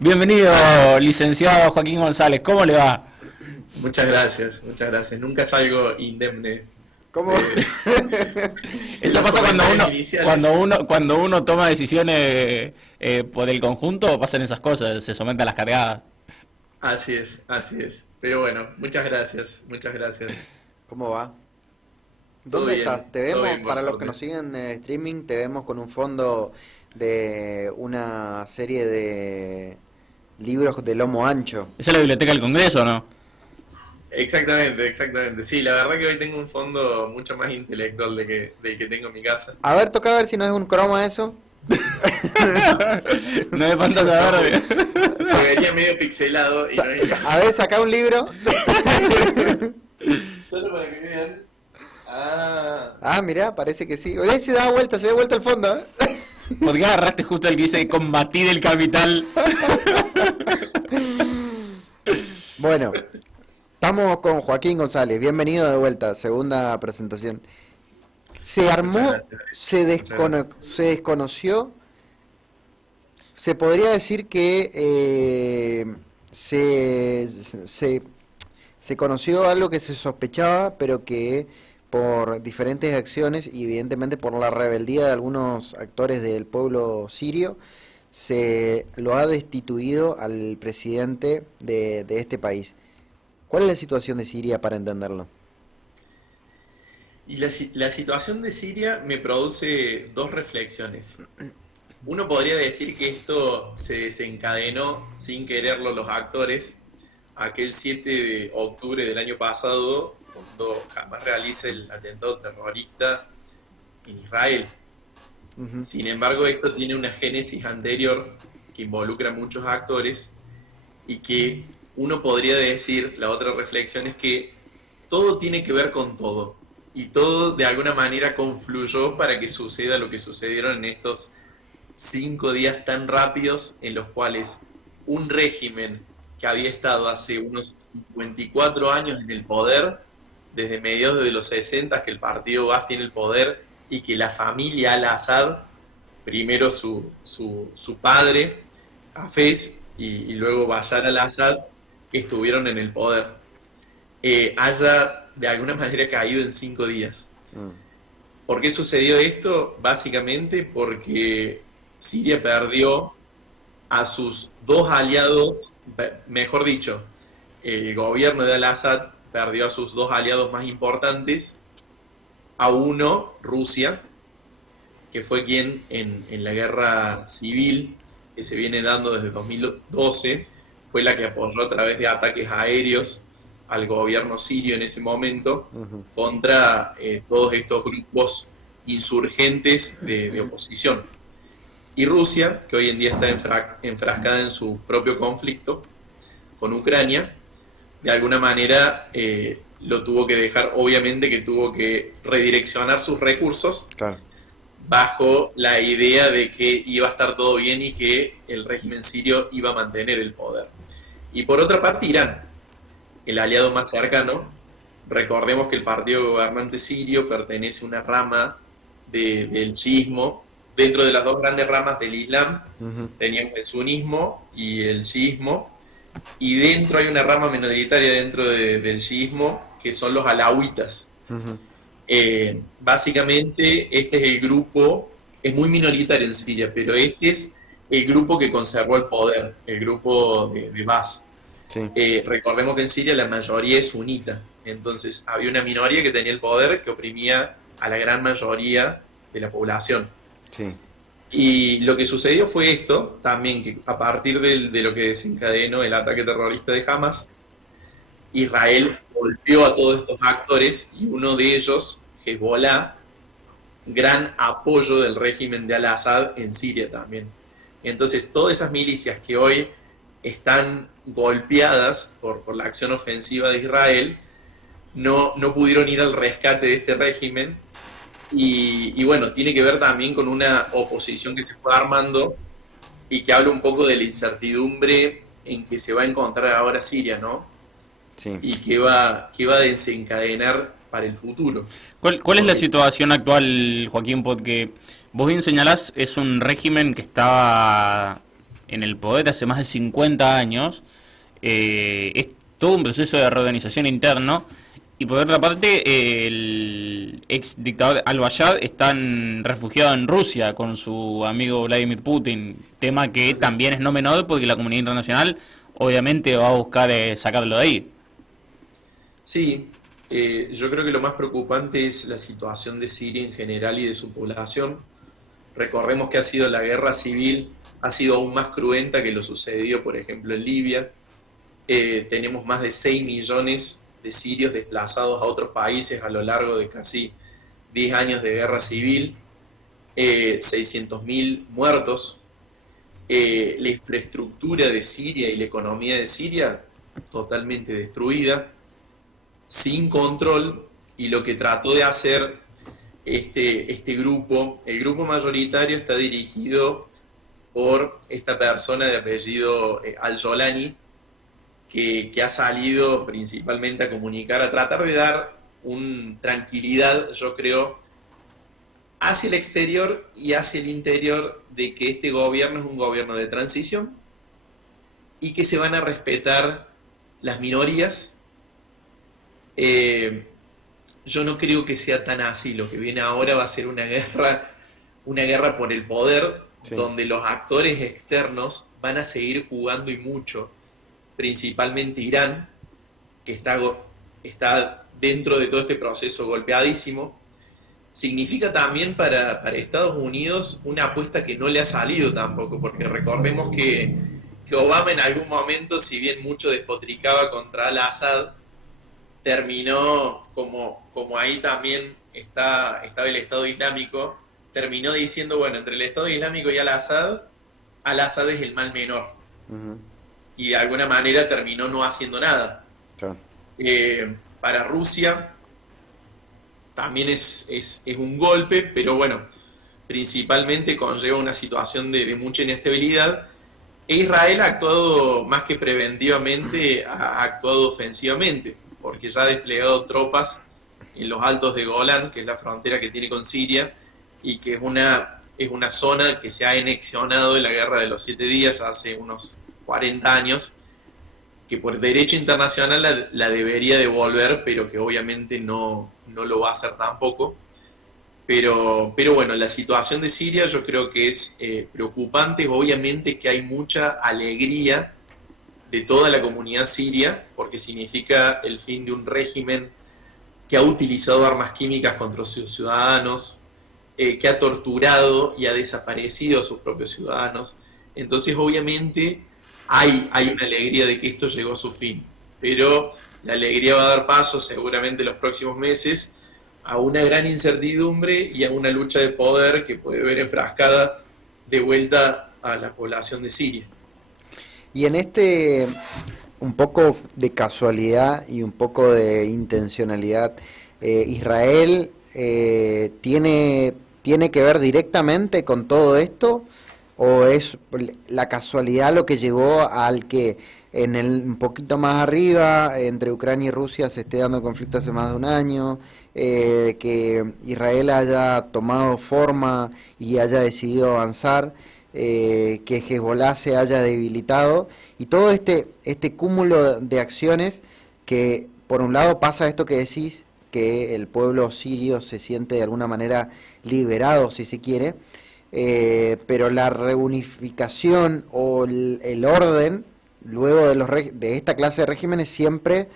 Bienvenido, licenciado Joaquín González. ¿Cómo le va? Muchas gracias, muchas gracias. Nunca salgo indemne ¿Cómo? de, de Eso los pasa comentarios iniciales. cuando uno toma decisiones por el conjunto, pasan esas cosas, se somete a las cargadas. Así es, así es. Pero bueno, muchas gracias, muchas gracias. ¿Cómo va? ¿Dónde estás? Te Todo vemos, bien, por para los que suerte. nos siguen en el streaming, te vemos con un fondo de una serie de libros de lomo ancho. ¿Esa es la biblioteca del Congreso o no? Exactamente, exactamente. Sí, la verdad que hoy tengo un fondo mucho más intelectual del que tengo en mi casa. A ver, toca ver si no es un croma eso. No es pantalla No, verde. se vería medio pixelado y no es. A ver, saca un libro. Solo para que vean. Ah, Ah, mirá, parece que sí. Oye, se da vuelta el fondo, ¿eh? ¿Por qué agarraste justo el que dice combatir el capital? Bueno, estamos con Joaquín González. Bienvenido de vuelta, segunda presentación. Se muchas armó, gracias. Muchas gracias. se desconoció. Se podría decir que se conoció algo que se sospechaba, pero que por diferentes acciones y evidentemente por la rebeldía de algunos actores del pueblo sirio, se lo ha destituido al presidente de este país. ¿Cuál es la situación de Siria para entenderlo? Y la situación de Siria me produce dos reflexiones. Uno podría decir que esto se desencadenó sin quererlo los actores aquel 7 de octubre del año pasado, cuando Hamas realiza el atentado terrorista en Israel. Ujú. Sin embargo, esto tiene una génesis anterior que involucra a muchos actores y que uno podría decir, la otra reflexión es que todo tiene que ver con todo y todo de alguna manera confluyó para que suceda lo que sucedieron en estos 5 días tan rápidos en los cuales un régimen que había estado hace unos 54 años en el poder, desde mediados de los 60 que el partido Baas tiene el poder y que la familia al-Assad, primero su padre, Hafez, y luego Bashar al-Assad, estuvieron en el poder, haya de alguna manera caído en 5 días. Mm. ¿Por qué sucedió esto? Básicamente porque Siria perdió a sus dos aliados, mejor dicho, el gobierno de Al-Assad perdió a sus dos aliados más importantes, a uno, Rusia, que fue quien en la guerra civil que se viene dando desde 2012, fue la que apoyó a través de ataques aéreos al gobierno sirio en ese momento Ujú. contra todos estos grupos insurgentes de oposición. Y Rusia, que hoy en día está enfrascada en su propio conflicto con Ucrania, de alguna manera lo tuvo que dejar, obviamente que tuvo que redireccionar sus recursos Claro. bajo la idea de que iba a estar todo bien y que el régimen sirio iba a mantener el poder. Y por otra parte, Irán, el aliado más cercano. Recordemos que el partido gobernante sirio pertenece a una rama del chiismo. Dentro de las dos grandes ramas del Islam Ujú. teníamos el sunismo y el chiismo, y dentro hay una rama minoritaria dentro del chiismo que son los alawitas. Ujú. Básicamente este es el grupo, es muy minoritario en Siria, pero este es el grupo que conservó el poder, el grupo de Baas. Sí, Recordemos que en Siria la mayoría es sunita, entonces había una minoría que tenía el poder que oprimía a la gran mayoría de la población. sí. Y lo que sucedió fue esto, también que a partir de lo que desencadenó el ataque terrorista de Hamas, Israel golpeó a todos estos actores y uno de ellos, Hezbollah, gran apoyo del régimen de Al-Assad en Siria también. Entonces todas esas milicias que hoy están golpeadas por la acción ofensiva de Israel no pudieron ir al rescate de este régimen y bueno, tiene que ver también con una oposición que se fue armando y que habla un poco de la incertidumbre en que se va a encontrar ahora Siria, ¿no? Sí. Y que va a desencadenar para el futuro. ¿Cuál es la Porque, situación actual, Joaquín? Porque vos bien señalás, es un régimen que estaba en el poder hace más de 50 años. Es todo un proceso de reorganización interno. Y por otra parte, el ex dictador al-Bashar está refugiado en Rusia con su amigo Vladimir Putin, tema que también es no menor porque la comunidad internacional obviamente va a buscar sacarlo de ahí. Sí, yo creo que lo más preocupante es la situación de Siria en general y de su población. Recordemos que ha sido la guerra civil, ha sido aún más cruenta que lo sucedido, por ejemplo, en Libia. Tenemos más de 6 millones de sirios desplazados a otros países a lo largo de casi 10 años de guerra civil, 600.000 muertos, la infraestructura de Siria y la economía de Siria totalmente destruida, sin control, y lo que trató de hacer este grupo, el grupo mayoritario está dirigido por esta persona de apellido Al-Jolani, que ha salido principalmente a comunicar, a tratar de dar tranquilidad, yo creo, hacia el exterior y hacia el interior, de que este gobierno es un gobierno de transición y que se van a respetar las minorías. Yo no creo que sea tan así. Lo que viene ahora va a ser una guerra por el poder, Sí. donde los actores externos van a seguir jugando, y mucho, principalmente Irán, que está dentro de todo este proceso golpeadísimo. Significa también para Estados Unidos una apuesta que no le ha salido tampoco, porque recordemos que Obama en algún momento, si bien mucho despotricaba contra Al-Assad, terminó, como ahí también estaba el Estado Islámico, terminó diciendo, bueno, entre el Estado Islámico y Al-Assad es el mal menor. Ujú. Y de alguna manera terminó no haciendo nada. Claro. Para Rusia también es un golpe, pero bueno, principalmente conlleva una situación de mucha inestabilidad. E Israel ha actuado más que preventivamente, ha actuado ofensivamente, porque ya ha desplegado tropas en los altos de Golán, que es la frontera que tiene con Siria, y que es una zona que se ha anexionado en la Guerra de los 7 días, ya hace unos 40 años, que por derecho internacional la debería devolver, pero que obviamente no lo va a hacer tampoco. Pero bueno, la situación de Siria yo creo que es preocupante. Obviamente que hay mucha alegría de toda la comunidad siria, porque significa el fin de un régimen que ha utilizado armas químicas contra sus ciudadanos, que ha torturado y ha desaparecido a sus propios ciudadanos. Entonces, obviamente, hay una alegría de que esto llegó a su fin, pero la alegría va a dar paso seguramente en los próximos meses a una gran incertidumbre y a una lucha de poder que puede ver enfrascada de vuelta a la población de Siria. Y en un poco de casualidad y un poco de intencionalidad, ¿Israel tiene que ver directamente con todo esto? ¿O es la casualidad lo que llevó al que un poquito más arriba, entre Ucrania y Rusia, se esté dando el conflicto hace más de un año, que Israel haya tomado forma y haya decidido avanzar, que Hezbollah se haya debilitado, y todo este cúmulo de acciones que, por un lado, pasa esto que decís, que el pueblo sirio se siente de alguna manera liberado, si se quiere, pero la reunificación o el orden luego de esta clase de regímenes siempre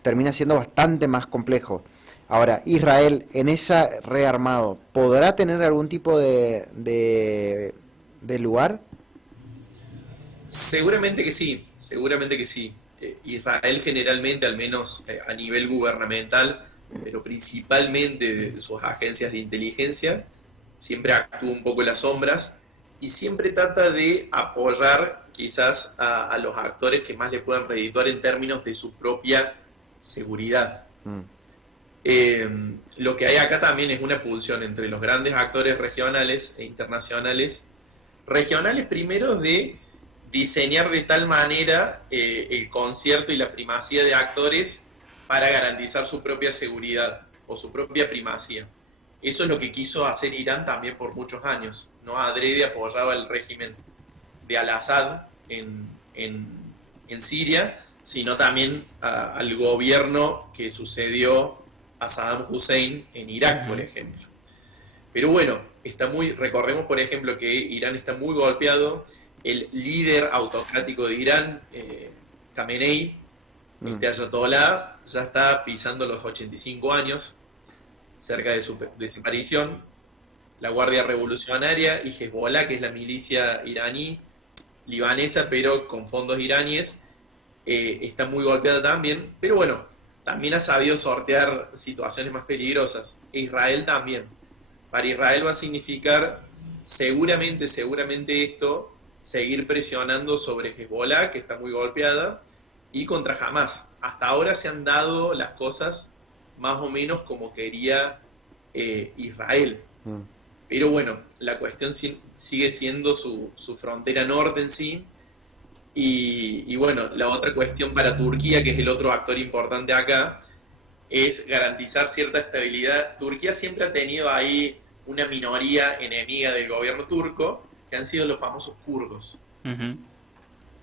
termina siendo bastante más complejo. Ahora, Israel en ese rearmado, ¿podrá tener algún tipo de lugar? Seguramente que sí, seguramente que sí. Israel generalmente, al menos a nivel gubernamental, pero principalmente de sus agencias de inteligencia, siempre actúa un poco en las sombras y siempre trata de apoyar quizás a los actores que más le puedan redituar en términos de su propia seguridad. Lo que hay acá también es una pulsión entre los grandes actores regionales e internacionales. Regionales primero, de diseñar de tal manera el concierto y la primacía de actores para garantizar su propia seguridad o su propia primacía. Eso es lo que quiso hacer Irán también por muchos años. No adrede apoyaba el régimen de Al-Assad en Siria, sino también al gobierno que sucedió a Saddam Hussein en Irak, por ejemplo. Pero bueno, recordemos por ejemplo que Irán está muy golpeado, el líder autocrático de Irán, Khamenei, este ayatolá, ya está pisando los 85 años, cerca de su desaparición. La Guardia Revolucionaria y Hezbollah, que es la milicia iraní, libanesa, pero con fondos iraníes, está muy golpeada también, pero bueno, también ha sabido sortear situaciones más peligrosas. E Israel también. Para Israel va a significar seguramente esto, seguir presionando sobre Hezbollah, que está muy golpeada, y contra Hamas. Hasta ahora se han dado las cosas más o menos como quería Israel. Pero bueno, la cuestión sigue siendo su frontera norte en sí. Y bueno, la otra cuestión para Turquía, que es el otro actor importante acá, es garantizar cierta estabilidad. Turquía siempre ha tenido ahí una minoría enemiga del gobierno turco, que han sido los famosos kurdos.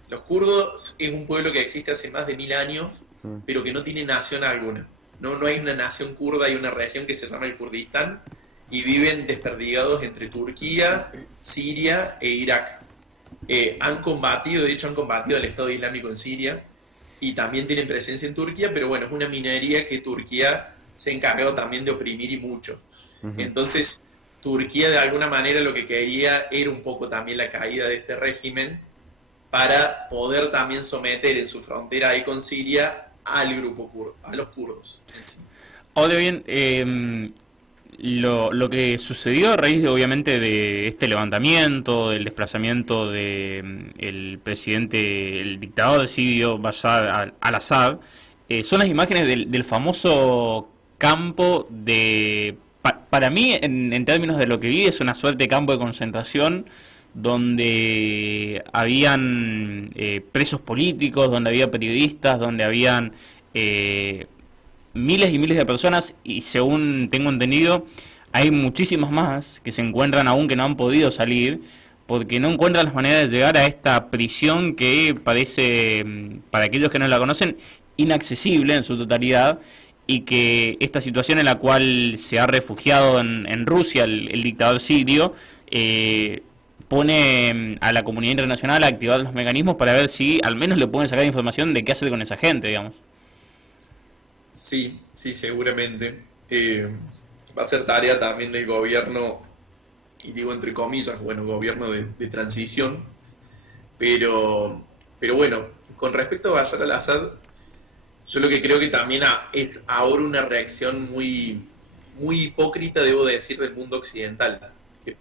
Los kurdos es un pueblo que existe hace más de 1000 años, pero que no tiene nación alguna. No hay una nación kurda, hay una región que se llama el Kurdistán, y viven desperdigados entre Turquía, Siria e Irak. Han combatido al Estado Islámico en Siria, y también tienen presencia en Turquía, pero bueno, es una minoría que Turquía se ha encargado también de oprimir y mucho. Entonces, Turquía de alguna manera lo que quería era un poco también la caída de este régimen para poder también someter en su frontera ahí con Siria al grupo kurdo, a los kurdos en sí. Ahora bien, lo que sucedió a raíz obviamente de este levantamiento, del desplazamiento de el presidente, el dictador sirio Bashar al-Assad, son las imágenes del famoso campo de... para mí, en términos de lo que vi, es una suerte de campo de concentración donde habían presos políticos, donde había periodistas, donde habían miles y miles de personas, y según tengo entendido, hay muchísimas más que se encuentran aún que no han podido salir, porque no encuentran las maneras de llegar a esta prisión que parece, para aquellos que no la conocen, inaccesible en su totalidad, y que esta situación en la cual se ha refugiado en Rusia el dictador sirio, pone a la comunidad internacional a activar los mecanismos para ver si al menos le pueden sacar información de qué hacer con esa gente, digamos. Sí, seguramente. Va a ser tarea también del gobierno, y digo entre comillas, bueno, gobierno de transición, pero bueno, con respecto a Bashar al-Assad, yo lo que creo que también es ahora una reacción muy, muy hipócrita, debo decir, del mundo occidental, que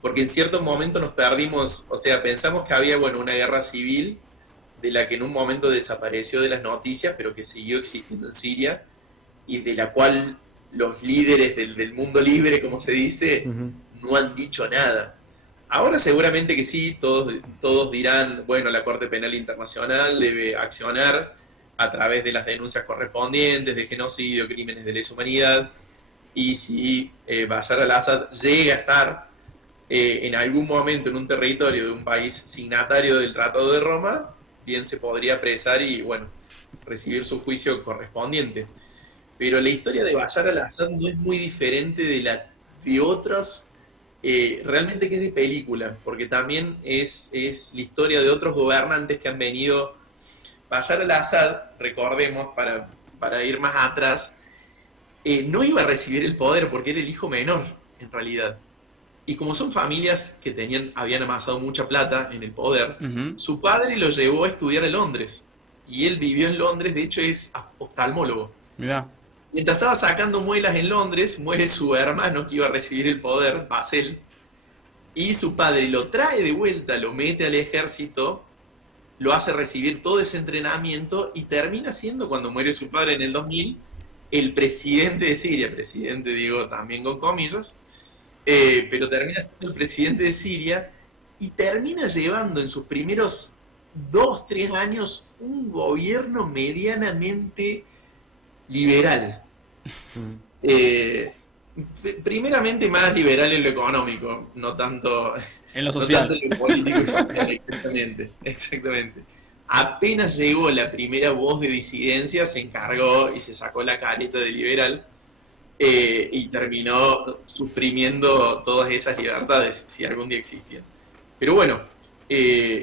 porque en cierto momento nos perdimos, o sea, pensamos que había, bueno, una guerra civil, de la que en un momento desapareció de las noticias, pero que siguió existiendo en Siria, y de la cual los líderes del mundo libre, como se dice, no han dicho nada. Ahora seguramente que sí, todos dirán, bueno, la Corte Penal Internacional debe accionar a través de las denuncias correspondientes de genocidio, crímenes de lesa humanidad, y si Bashar al-Assad llega a estar en algún momento en un territorio de un país signatario del Tratado de Roma, bien se podría apresar y, bueno, recibir su juicio correspondiente. Pero la historia de Bashar al-Assad no es muy diferente de otras, realmente que es de película, porque también es la historia de otros gobernantes que han venido. Bashar al-Assad, recordemos, para ir más atrás, no iba a recibir el poder porque era el hijo menor, en realidad. Y como son familias que habían amasado mucha plata en el poder, su padre lo llevó a estudiar a Londres. Y él vivió en Londres, de hecho es oftalmólogo. Mirá. Mientras estaba sacando muelas en Londres, muere su hermano que iba a recibir el poder, Bassel. Y su padre lo trae de vuelta, lo mete al ejército, lo hace recibir todo ese entrenamiento y termina siendo, cuando muere su padre en el 2000, el presidente de Siria. Presidente, digo, también con comillas. Pero termina siendo el presidente de Siria y termina llevando en sus primeros 2-3 años un gobierno medianamente liberal. Primeramente más liberal en lo económico, no tanto En lo No social. tanto en lo político y social, exactamente, exactamente. Apenas llegó la primera voz de disidencia, se encargó y se sacó la careta de liberal, y terminó suprimiendo todas esas libertades, si algún día existían. Pero bueno,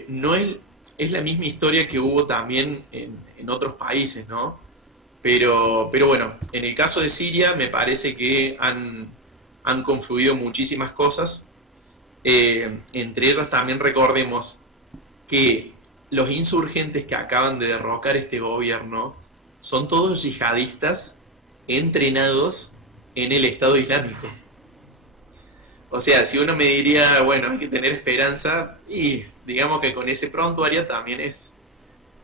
no es la misma historia que hubo también en otros países, ¿no? Pero bueno, en el caso de Siria me parece que han confluido muchísimas cosas. Entre ellas también recordemos que los insurgentes que acaban de derrocar este gobierno son todos yihadistas entrenados en el Estado Islámico. O sea, si uno me diría, bueno, hay que tener esperanza, y digamos que con ese prontuario también es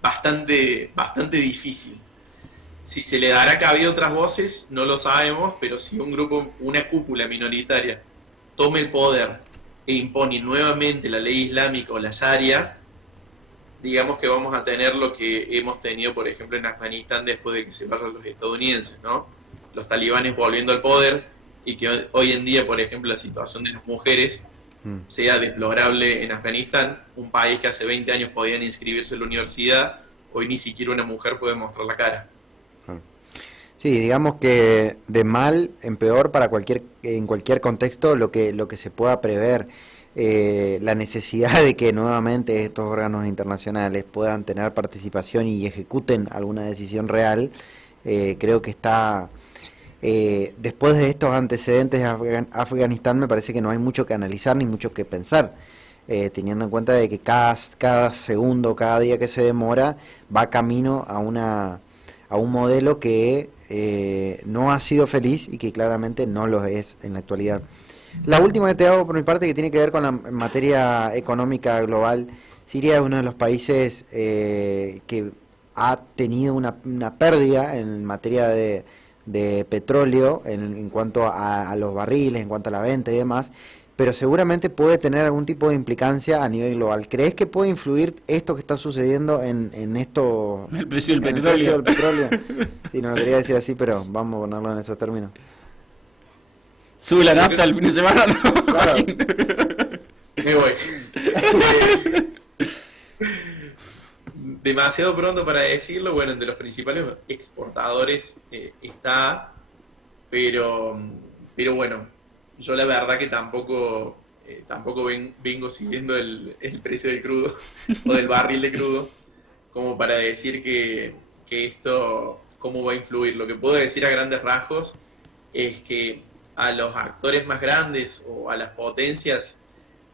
bastante difícil. Si se le dará cabida a otras voces, no lo sabemos, pero si un grupo, una cúpula minoritaria, tome el poder e impone nuevamente la ley islámica o la Sharia, digamos que vamos a tener lo que hemos tenido, por ejemplo, en Afganistán después de que se vayan los estadounidenses, ¿no? Los talibanes volviendo al poder, y que hoy en día, por ejemplo, la situación de las mujeres sea deplorable en Afganistán, un país que hace 20 años podían inscribirse en la universidad, hoy ni siquiera una mujer puede mostrar la cara. Sí, digamos que de mal en peor para en cualquier contexto lo que se pueda prever. La necesidad de que nuevamente estos órganos internacionales puedan tener participación y ejecuten alguna decisión real, creo que está, después de estos antecedentes de Afganistán, me parece que no hay mucho que analizar ni mucho que pensar, teniendo en cuenta de que cada segundo, cada día que se demora, va camino a un modelo que no ha sido feliz y que claramente no lo es en la actualidad. La última que te hago por mi parte, que tiene que ver con la materia económica global. Siria es uno de los países que ha tenido una pérdida en materia de petróleo en cuanto a los barriles, en cuanto a la venta y demás, pero seguramente puede tener algún tipo de implicancia a nivel global. ¿Crees que puede influir esto que está sucediendo en esto, El precio del en el petróleo. precio del petróleo? Sí, no lo quería decir así, pero vamos a ponerlo en esos términos. Sube la nafta el fin de semana, ¿no? Claro. Me voy. Demasiado pronto para decirlo. Bueno, entre los principales exportadores está, pero, pero bueno, yo la verdad que tampoco vengo siguiendo el precio del crudo o del barril de crudo como para decir que esto cómo va a influir. Lo que puedo decir a grandes rasgos es que a los actores más grandes o a las potencias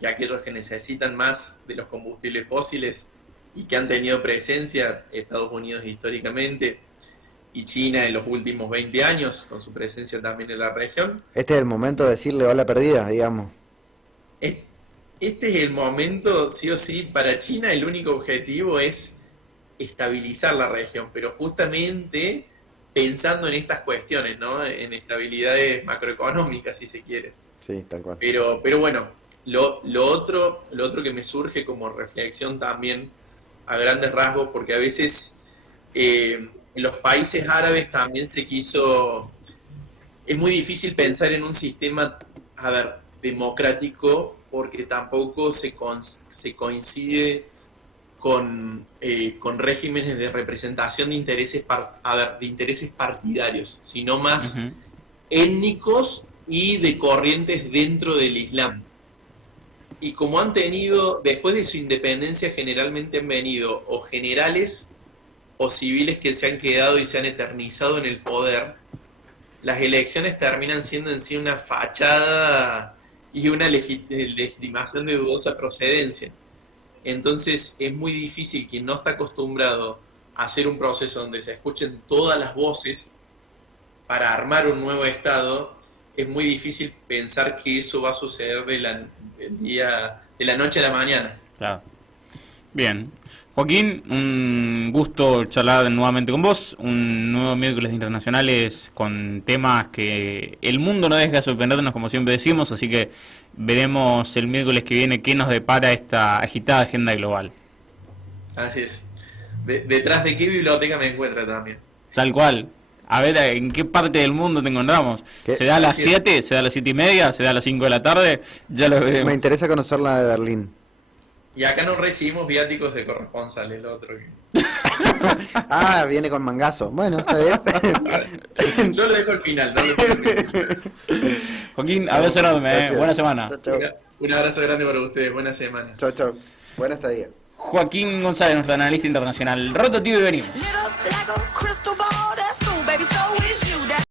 y a aquellos que necesitan más de los combustibles fósiles y que han tenido presencia, Estados Unidos históricamente y China en los últimos 20 años, con su presencia también en la región, Este es el momento de decirle va la perdida, digamos. es- este es el momento, sí o sí, para China el único objetivo es estabilizar la región, pero justamente pensando en estas cuestiones, ¿no? En estabilidades macroeconómicas, si se quiere. Sí, tal cual. Pero bueno, lo otro que me surge como reflexión también a grandes rasgos, porque a veces en los países árabes también se quiso, es muy difícil pensar en un sistema, a ver, democrático, porque tampoco se coincide con regímenes de representación de intereses, de intereses partidarios, sino más Ujú. étnicos y de corrientes dentro del Islam. Y como han tenido, después de su independencia, generalmente han venido o generales o civiles que se han quedado y se han eternizado en el poder, las elecciones terminan siendo en sí una fachada y una legitimación de dudosa procedencia. Entonces es muy difícil, quien no está acostumbrado a hacer un proceso donde se escuchen todas las voces para armar un nuevo Estado, es muy difícil pensar que eso va a suceder de la noche a la mañana. Claro. Bien. Joaquín, un gusto charlar nuevamente con vos. Un nuevo miércoles de internacionales con temas que el mundo no deja de sorprendernos, como siempre decimos, así que veremos el miércoles que viene qué nos depara esta agitada agenda global. Así es. Detrás de qué biblioteca me encuentra también. Tal cual. A ver en qué parte del mundo te encontramos. ¿Qué? ¿Se da a las Así es. 7? ¿Se da a las 7:30? ¿Se da a las 5 de la tarde? Ya lo Me veremos. interesa conocer la de Berlín. Y acá no recibimos viáticos de corresponsal, el otro. que- Ah, viene con mangazo. Bueno, está bien. Yo lo dejo al final, no lo tengo que- Joaquín, abrazo enorme, Gracias. buena semana. Chao, chao. Un abrazo grande para ustedes, buena semana. Chao, chao. Buena estadía. Joaquín González, nuestro analista internacional. Rotativo y venimos. Little